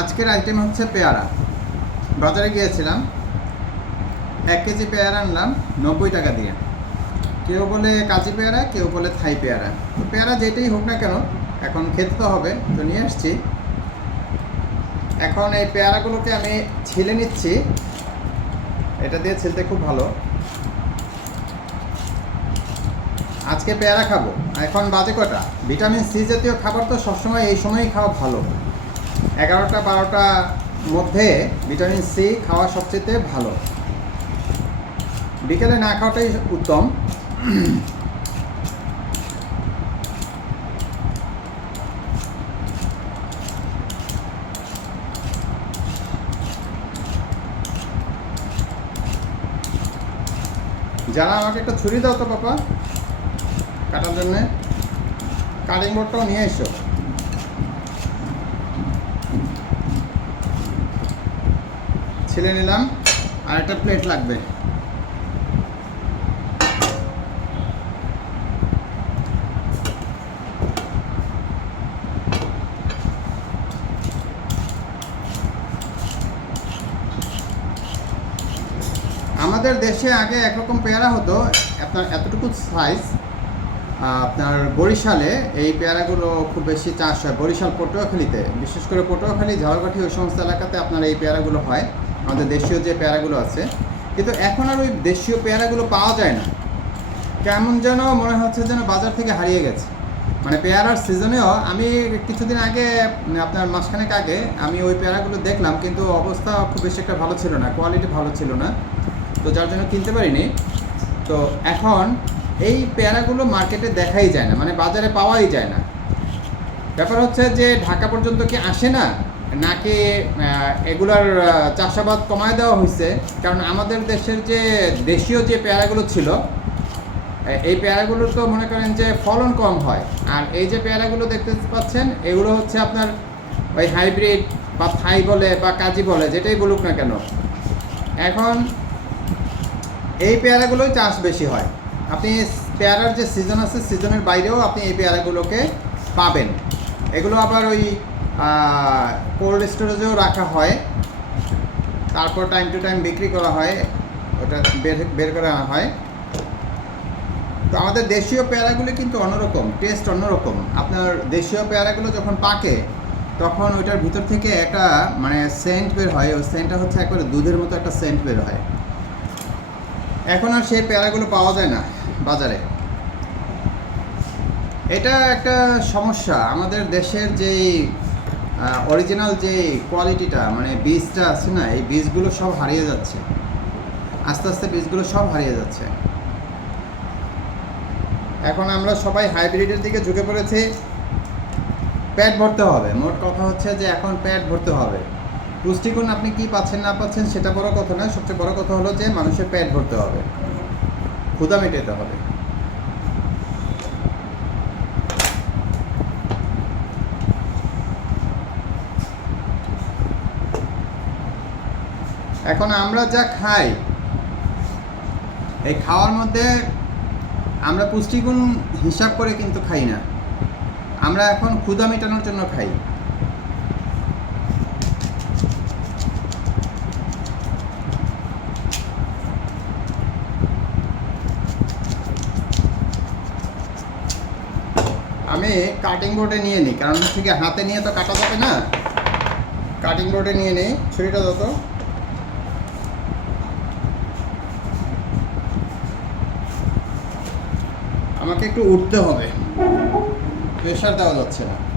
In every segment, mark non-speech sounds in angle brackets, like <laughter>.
আজকের আইটেম হচ্ছে পেয়ারা। বাজারে গিয়েছিলাম, এক কেজি পেয়ারা আনলাম নব্বই টাকা দিয়ে। কেউ বলে কাজি পেয়ারা, কেউ বলে থাই পেয়ারা। তো পেয়ারা যেটাই হোক না কেন, এখন খেতে তো হবে, তো নিয়ে আসছি। এখন এই পেয়ারাগুলোকে আমি ছিলে নিচ্ছি। এটা দিয়ে ছিলতে খুব ভালো। আজকে পেয়ারা খাব। এখন বাজে কটা? ভিটামিন সি জাতীয় খাবার তো সবসময় এই সময়ই খাওয়া ভালো। এগারোটা বারোটা মধ্যে ভিটামিন সি খাওয়া সবচেয়ে ভালো। বিকেলে না খাওয়াটাই উত্তম। যারা আমাকে একটা ছুরি দাও তো, পাপা, কাটার জন্যে। কাটিং বোর্ডটাও নিয়ে এসো। ছিলে নিলাম, আর একটা প্লেট লাগবে। আমাদের দেশে আগে একরকম পেয়ারা হতো, আপনার এতটুকু সাইজ আপনার বরিশালে এই পেয়ারাগুলো খুব বেশি চাষ হয়। বরিশাল পটুয়াখালীতে, বিশেষ করে পটুয়াখালী ঝালকাঠি ওই সমস্ত এলাকাতে আপনার এই পেয়ারাগুলো হয়। আমাদের দেশীয় যে পেয়ারাগুলো আছে, কিন্তু এখন আর ওই দেশীয় পেয়ারাগুলো পাওয়া যায় না। কেমন যেন মনে হচ্ছে যেন বাজার থেকে হারিয়ে গেছে। মানে পেয়ারার সিজনেও আমি কিছুদিন আগে আপনার মাসখানেক আগে আমি ওই পেয়ারাগুলো দেখলাম, কিন্তু অবস্থা খুব বেশি একটা ভালো ছিল না কোয়ালিটি ভালো ছিল না। তো যার জন্য কিনতে পারিনি। তো এখন এই পেয়ারাগুলো মার্কেটে দেখাই যায় না মানে বাজারে পাওয়াই যায় না। ব্যাপার হচ্ছে যে ঢাকা পর্যন্ত কি আসে না? নাকি এগুলার চাষাবাদ কমায় দেওয়া হয়েছে কারণ আমাদের দেশের যে দেশীয় যে পেয়ারাগুলো ছিল এই পেয়ারাগুলোর তো মনে করেন যে ফলন কম হয়। আর এই যে পেয়ারাগুলো দেখতে পাচ্ছেন, এগুলো হচ্ছে আপনার ওই হাইব্রিড বা থাই বলে বা কাজি বলে, যেটাই বলুক না কেন। এখন এই পেয়ারাগুলোই চাষ বেশি হয়। আপনি পেয়ারার যে সিজন আছে, সিজনের বাইরেও আপনি এই পেয়ারাগুলোকে পাবেন। এগুলো আবার ওই কোল্ড স্টোরেজেও রাখা হয়। তারপর টাইম টু টাইম বিক্রি করা হয়। ওটা বের বের করে আনা হয়। তো আমাদের দেশীয় পেয়ারাগুলো কিন্তু অন্যরকম টেস্ট অন্যরকম। আপনার দেশীয় পেয়ারাগুলো যখন পাকে, তখন ওইটার ভিতর থেকে একটা মানে সেন্ট বের হয়। ওই সেন্টটা হচ্ছে একবারে দুধের মতো একটা সেন্ট বের হয়। এখন আর সেই পেয়ারাগুলো পাওয়া যায় না বাজারে। এটা একটা সমস্যা। আমাদের দেশের যেই অরিজিনাল যে কোয়ালিটিটা মানে বীজটা আছে না, এই বীজগুলো সব হারিয়ে যাচ্ছে। আস্তে আস্তে বীজগুলো সব হারিয়ে যাচ্ছে। এখন আমরা সবাই হাইব্রিডের দিকে ঝুঁকে পড়েছি। প্যাট ভরতে হবে। মোট কথা হচ্ছে যে এখন প্যাট ভরতে হবে। পুষ্টিগুণ আপনি কি পাচ্ছেন, না পাচ্ছেন, সেটা বড় কথা নয়। সবচেয়ে বড় কথা হলো যে মানুষের পেট ভরতে হবে। ক্ষুদা মেটাতে হবে। এখন আমরা যা খাই, এই খাওয়ার মধ্যে আমরা পুষ্টিগুণ হিসাব করে কিন্তু খাই না। আমরা এখন ক্ষুধা মেটানোর জন্য খাই। আমি কাটিং বোর্ডে নিয়ে নিই, কারণ হচ্ছে হাতে নিয়ে তো কাটা যাবে না। কাটিং বোর্ডে নিয়ে নিই, ছুরিটা যত। আমাকে একটু উঠতে হবে। প্রেশার দেওয়া যাচ্ছে না।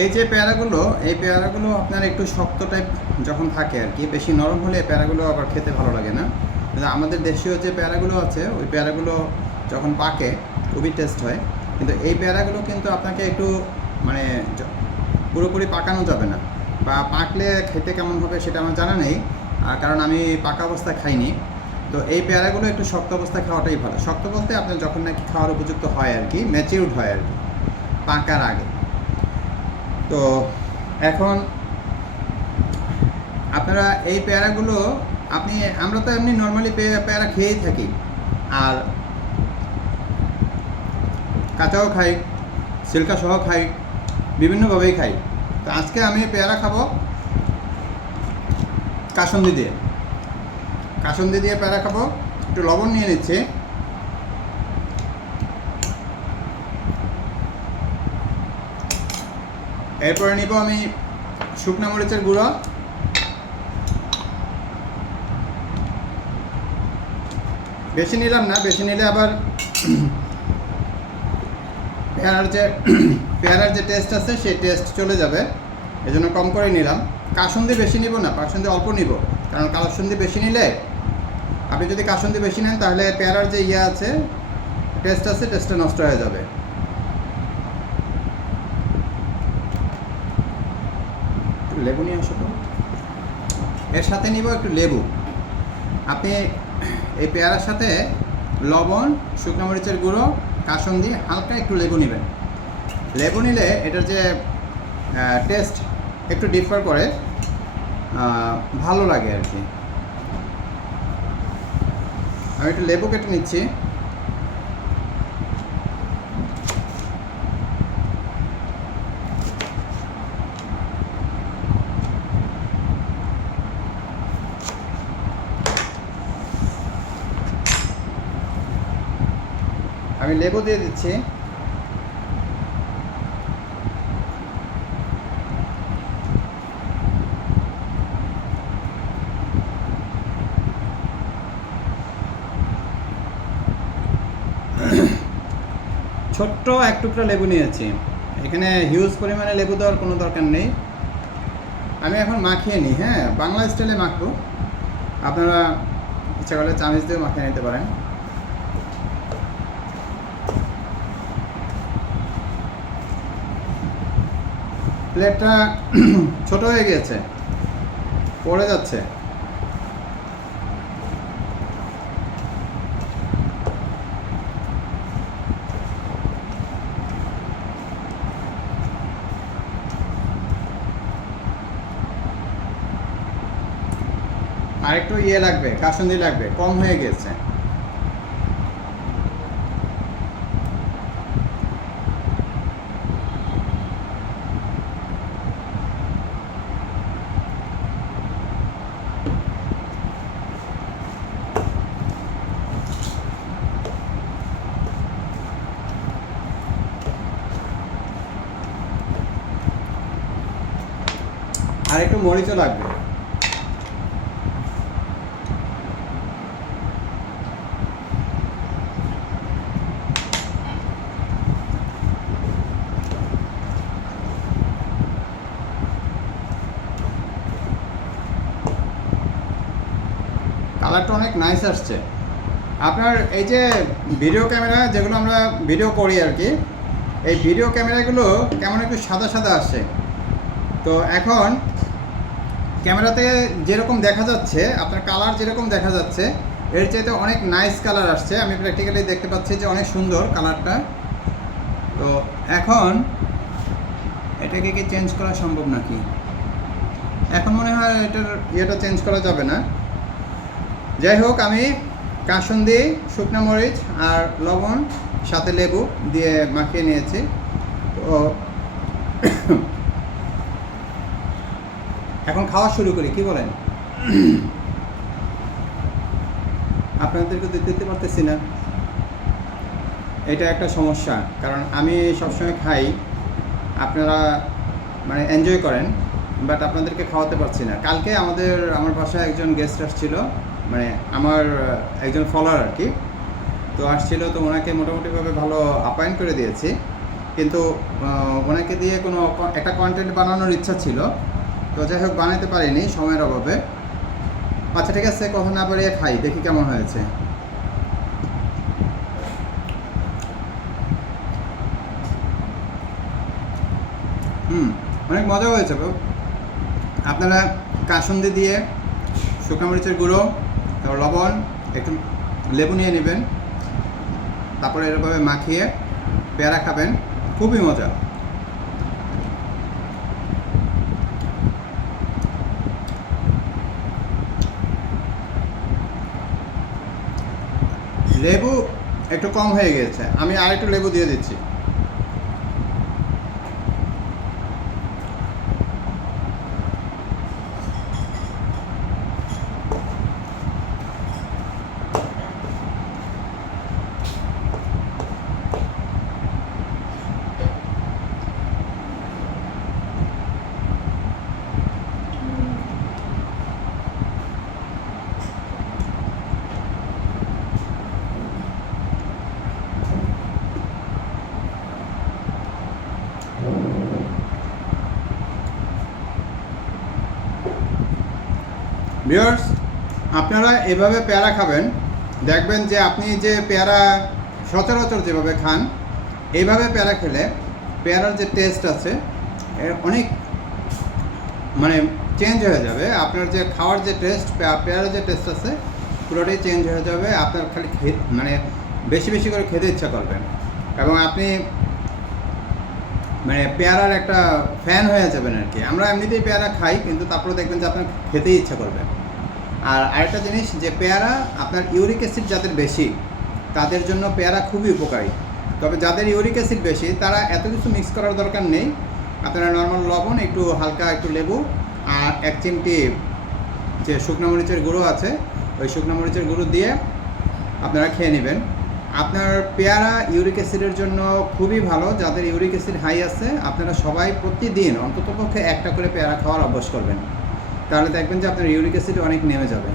এই যে পেয়ারাগুলো, এই পেয়ারাগুলো আপনার একটু শক্ত টাইপ যখন থাকে আর কি বেশি নরম হলে পেয়ারাগুলো আবার খেতে ভালো লাগে না। কিন্তু আমাদের দেশীয় যে পেয়ারাগুলো আছে, ওই পেয়ারাগুলো যখন পাকে, খুবই টেস্ট হয়। কিন্তু এই পেয়ারাগুলো কিন্তু আপনাকে একটু মানে পুরোপুরি পাকানো যাবে না। বা পাকলে খেতে কেমন হবে সেটা আমার জানা নেই আর কারণ আমি পাকা অবস্থায় খাইনি। তো এই পেয়ারাগুলো একটু শক্ত অবস্থায় খাওয়াটাই ভালো। শক্ত বলতে আপনার যখন নাকি খাওয়ার উপযুক্ত হয় আর কি ম্যাচিউরড হয় আর কি পাকার আগে। তো এখন আপনারা এই পেয়ারাগুলো আপনি, আমরা তো এমনি নর্মালি পেয়ারা খেয়েই থাকি। আর কাঁচাও খাই সিল্কা সহ খাই, বিভিন্নভাবেই খাই। তো আজকে আমি পেয়ারা খাব কাসন্দি দিয়ে। কাসন্দি দিয়ে পেয়ারা খাব। একটু লবণ নিয়ে নিচ্ছি। এরপরে নিব আমি শুকনো মরিচের গুঁড়ো। বেশি নিলাম না, বেশি নিলে আবার <clears throat> পেয়ারার যে <clears throat> পেয়ারার যে টেস্ট আছে, সেই টেস্ট চলে যাবে। এই জন্য কম করে নিলাম। কাসন্দি বেশি নিব না, কাসন্দি অল্প নিব। কারণ কাসন্দি বেশি নিলে, আপনি যদি কাসন্দি বেশি নেন, তাহলে পেয়ারার যে ইয়ে আছে টেস্ট আছে টেস্টটা নষ্ট হয়ে যাবে। লেবু নিয়ে আসো তো এর সাথে নিব একটু লেবু। আপনি এই পেয়ারার সাথে লবণ, শুকনো মরিচের গুঁড়ো, কাসন দিয়ে হালকা একটু লেবু নেবেন। লেবু নিলে এটার যে টেস্ট একটু ডিফার করে ভালো লাগে আর কি। আমি একটু লেবু কেটে নিচ্ছি। আমি লেবু দিয়ে দিচ্ছি। ছোট্ট এক টুকরা লেবু নিয়েছি। এখানে হিউজ পরিমাণে লেবু দেওয়ার কোনো দরকার নেই। আমি এখন মাখিয়ে নিই হ্যাঁ? বাংলা স্টাইলে মাখবো। আপনারা ইচ্ছা করলে চামিচ দিয়ে মাখিয়ে নিতে পারেন। প্লেটটা <clears throat> ছোট হয়ে গেছে পড়ে যাচ্ছে। আর একটু ইয়ে লাগবে কাসুন্দি লাগবে, কম হয়ে গেছে মরিচও লাগবে। কালারটা অনেক নাইস আসছে। আপনার এই যে ভিডিও ক্যামেরা যেগুলো আমরা ভিডিও করি আর কি, এই ভিডিও ক্যামেরাগুলো কেমন একটু সাদা সাদা আসছে। তো এখন ক্যামেরাতে যেরকম দেখা যাচ্ছে, আপনার কালার যেরকম দেখা যাচ্ছে, এর চাইতে অনেক নাইস কালার আসছে। আমি প্র্যাকটিক্যালি দেখতে পাচ্ছি যে অনেক সুন্দর কালারটা তো এখন, এটাকে কি চেঞ্জ করা সম্ভব নাকি? এখন মনে হয় এটার ইয়েটা চেঞ্জ করা যাবে না। যাই হোক, আমি কাসন্দি, শুকনো মরিচ আর লবণ, সাথে লেবু দিয়ে মাখিয়ে নিয়েছি। তো এখন খাওয়া শুরু করি কি বলেন? <coughs> আপনাদেরকে দিতে পারতেছি না। এটা একটা সমস্যা কারণ আমি সবসময় খাই আপনারা মানে এনজয় করেন বাট আপনাদেরকে খাওয়াতে পারছি না। কালকে আমাদের আমার বাসায় একজন গেস্ট আসছিল মানে আমার একজন ফলোয়ার আর কি। তো আসছিল তো ওনাকে মোটামুটিভাবে ভালো আপ্যায়ন করে দিয়েছি। কিন্তু ওনাকে দিয়ে কোনো একটা কন্টেন্ট বানানোর ইচ্ছা ছিল। তো যাই হোক বানাতে পারিনি সময়ের অভাবে। আচ্ছা ঠিক আছে কথা না বাড়িয়ে খাই, দেখি কেমন হয়েছে। হুম, অনেক মজা হয়েছে আপনারা কাসুন্দি দিয়ে শুকনো মরিচের গুঁড়ো, তারপর লবণ, একটু লেবু নিয়ে নেবেন। তারপরে এরকমভাবে মাখিয়ে পেয়ারা খাবেন। খুবই মজা। লেবু একটু কম হয়ে গেছে। আমি আরেকটু লেবু দিয়ে দিচ্ছি। ভিউয়ার্স আপনারা এভাবে পেয়ারা খাবেন, দেখবেন যে আপনি যে পেয়ারা সচরাচর যেভাবে খান, এইভাবে পেয়ারা খেলে পেয়ারার যে টেস্ট আছে, এর অনেক মানে চেঞ্জ হয়ে যাবে। আপনার যে খাওয়ার যে টেস্ট পেয়ারার যে টেস্ট আছে, পুরোটাই চেঞ্জ হয়ে যাবে। আপনার খালি মানে বেশি বেশি করে খেতে ইচ্ছা করবেন এবং আপনি মানে পেয়ারার একটা ফ্যান হয়ে যাবেন আর কি। আমরা এমনিতেই পেয়ারা খাই, কিন্তু তারপরে দেখবেন যে আপনার খেতেই ইচ্ছা করবে। আর আরেকটা জিনিস যে পেয়ারা আপনার ইউরিক অ্যাসিড যাদের বেশি, তাদের জন্য পেয়ারা খুবই উপকারী। তবে যাদের ইউরিক অ্যাসিড বেশি, তারা এত কিছু মিক্স করার দরকার নেই। আপনারা নর্মাল লবণ, একটু হালকা একটু লেবু আর এক চিমটি যে শুকনো মরিচের গুঁড়ো আছে, ওই শুকনো মরিচের গুঁড়ো দিয়ে আপনারা খেয়ে নেবেন। আপনার পেয়ারা ইউরিক অ্যাসিডের জন্য খুবই ভালো। যাদের ইউরিক অ্যাসিড হাই আছে, আপনারা সবাই প্রতিদিন অন্ততপক্ষে একটা করে পেয়ারা খাওয়ার অভ্যাস করবেন। তাহলে দেখবেন যে আপনার ইউরিক অ্যাসিড অনেক নেমে যাবে।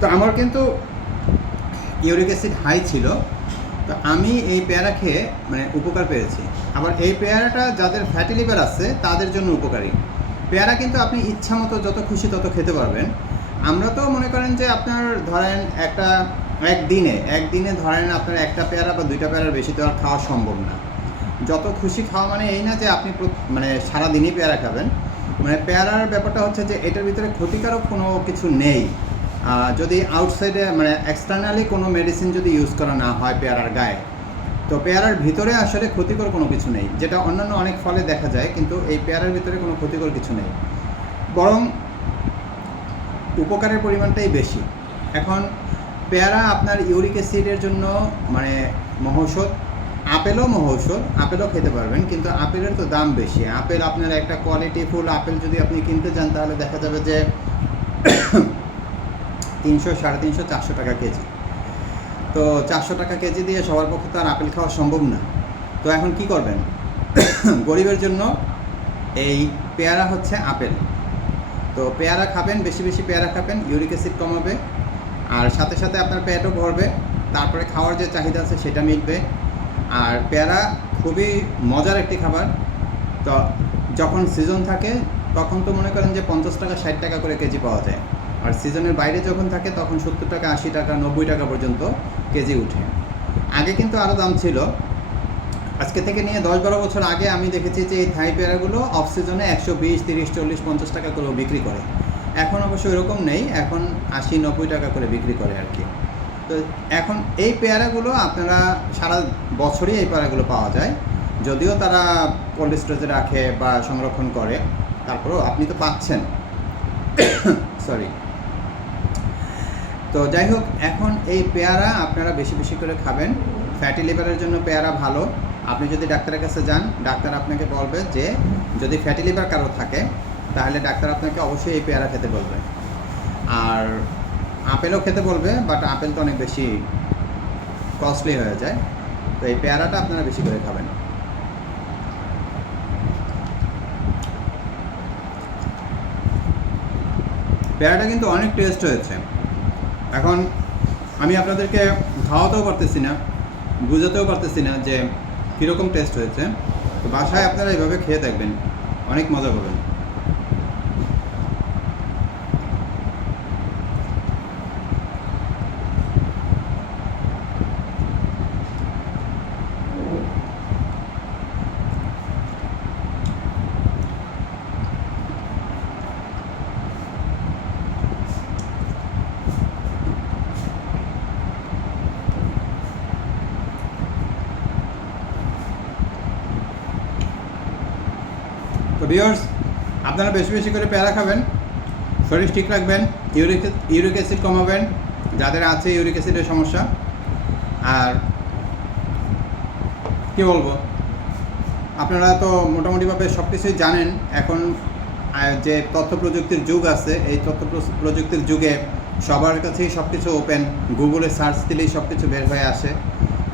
তো আমার কিন্তু ইউরিক অ্যাসিড হাই ছিল, তো আমি এই পেয়ারা খেয়ে মানে উপকার পেয়েছি। আবার এই পেয়ারাটা যাদের ফ্যাটি লিভার আছে, তাদের জন্য উপকারী। পেয়ারা কিন্তু আপনি ইচ্ছা মতো যত খুশি তত খেতে পারবেন। আমরা তো মনে করেন যে আপনার ধরেন একটা, একদিনে একদিনে ধরেন আপনার একটা পেয়ারা বা দুইটা পেয়ারার বেশি তো আর খাওয়া সম্ভব না। যত খুশি খাওয়া মানে এই না যে আপনি মানে সারাদিনই পেয়ারা খাবেন। মানে পেয়ারার ব্যাপারটা হচ্ছে যে এটার ভিতরে ক্ষতিকারক কোনো কিছু নেই। যদি আউটসাইডে মানে এক্সটার্নালি কোনো মেডিসিন যদি ইউজ করা না হয় পেয়ারার গায়ে, তো পেয়ারার ভিতরে আসলে ক্ষতিকর কোনো কিছু নেই, যেটা অন্যান্য অনেক ফলে দেখা যায়, কিন্তু এই পেয়ারার ভিতরে কোনো ক্ষতিকর কিছু নেই। বরং উপকারের পরিমাণটাই বেশি। এখন পেয়ারা আপনার ইউরিক অ্যাসিডের জন্য মানে মহৌষধ আপেলও মহৌষধ, আপেলও খেতে পারবেন, কিন্তু আপেলের তো দাম বেশি। আপেল আপনার একটা কোয়ালিটি ফুল, আপেল যদি আপনি কিনতে যান, তাহলে দেখা যাবে যে <coughs> তিনশো, সাড়ে তিনশো, চারশো টাকা কেজি। তো চারশো টাকা কেজি দিয়ে সবার পক্ষে তো আর আপেল খাওয়া সম্ভব না। তো এখন কি করবেন? <coughs> গরিবের জন্য এই পেয়ারা হচ্ছে আপেল। তো পেয়ারা খাবেন, বেশি বেশি পেয়ারা খাবেন, ইউরিক অ্যাসিড কমাবে, আর সাথে সাথে আপনার পেটও ভরবে, তারপরে খাওয়ার যে চাহিদা আছে সেটা মিটবে। আর পেয়ারা খুবই মজার একটি খাবার। তো যখন সিজন থাকে, তখন তো মনে করেন যে পঞ্চাশ টাকা, ষাট টাকা করে কেজি পাওয়া যায়। আর সিজনের বাইরে যখন থাকে, তখন সত্তর টাকা, আশি টাকা, নব্বই টাকা পর্যন্ত কেজি উঠে। আগে কিন্তু আরও দাম ছিল। আজকে থেকে নিয়ে দশ বারো বছর আগে আমি দেখেছি যে এই থাই পেয়ারাগুলো অফ সিজনে একশো বিশ, তিরিশ, চল্লিশ, পঞ্চাশ টাকা করে বিক্রি করে। এখন অবশ্য এরকম নেই। এখন আশি, নব্বই টাকা করে বিক্রি করে আর কি। তো এখন এই পেয়ারাগুলো আপনারা সারা বছরই এই পেয়ারাগুলো পাওয়া যায়। যদিও তারা কোল্ড স্টোরেজে রাখে বা সংরক্ষণ করে, তারপরেও আপনি তো পাচ্ছেন। সরি তো যাই হোক, এখন এই পেয়ারা আপনারা বেশি বেশি করে খাবেন। ফ্যাটি লিভারের জন্য পেয়ারা ভালো। আপনি যদি ডাক্তারের কাছে যান, ডাক্তার আপনাকে বলবে যে, যদি ফ্যাটি লিভার কারও থাকে, তাহলে ডাক্তার আপনাকে অবশ্যই এই পেয়ারা খেতে বলবে। আর আপেলও খেতে বলবে বাট আপেল তো অনেক বেশি কস্টলি হয়ে যায়। তো এই পেয়ারাটা আপনারা বেশি করে খাবেন। পেয়ারাটা কিন্তু অনেক টেস্ট হয়েছে। এখন আমি আপনাদেরকে খাওয়াতেও পারতেছি না, বুঝাতেও পারতেছি না যে কীরকম টেস্ট হয়েছে। তো বাসায় আপনারা এইভাবে খেয়ে দেখবেন, অনেক মজা পাবেন। তো ভিউয়ার্স আপনারা বেশি বেশি করে পেয়ারা খাবেন, শরীর ঠিক রাখবেন, ইউরিক ইউরিক অ্যাসিড কমাবেন, যাদের আছে ইউরিক অ্যাসিডের সমস্যা। আর কি বলব? আপনারা তো মোটামুটিভাবে সব কিছুই জানেন, এখন যে তথ্য প্রযুক্তির যুগ আছে, এই তথ্য প্র- প্রযুক্তির যুগে সবার কাছেই সব কিছু ওপেন গুগলে সার্চ দিলেই সব কিছু বের হয়ে আসে।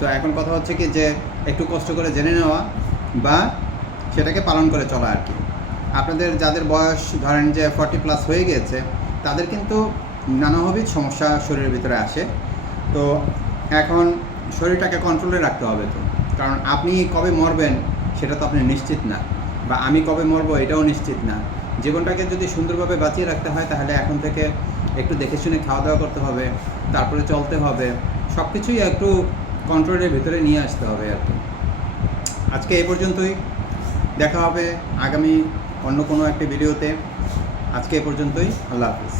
তো এখন কথা হচ্ছে কি যে, একটু কষ্ট করে জেনে নেওয়া বা সেটাকে পালন করে চলা আর কি। আপনাদের যাদের বয়স ধরেন যে ফর্টি প্লাস হয়ে গিয়েছে, তাদের কিন্তু নানাভাবেই সমস্যা শরীরের ভিতরে আসে। তো এখন শরীরটাকে কন্ট্রোলে রাখতে হবে তো। কারণ আপনি কবে মরবেন সেটা তো আপনি নিশ্চিত না, বা আমি কবে মরবো এটাও নিশ্চিত না। জীবনটাকে যদি সুন্দরভাবে বাঁচিয়ে রাখতে হয়, তাহলে এখন থেকে একটু দেখে শুনে খাওয়া দাওয়া করতে হবে, তারপরে চলতে হবে সব কিছুই একটু কন্ট্রোলের ভিতরে নিয়ে আসতে হবে আর কি। আজকে এই পর্যন্তই। দেখা হবে আগামী অন্য কোনো একটা ভিডিওতে। আজকে এ পর্যন্তই আল্লাহ হাফিজ।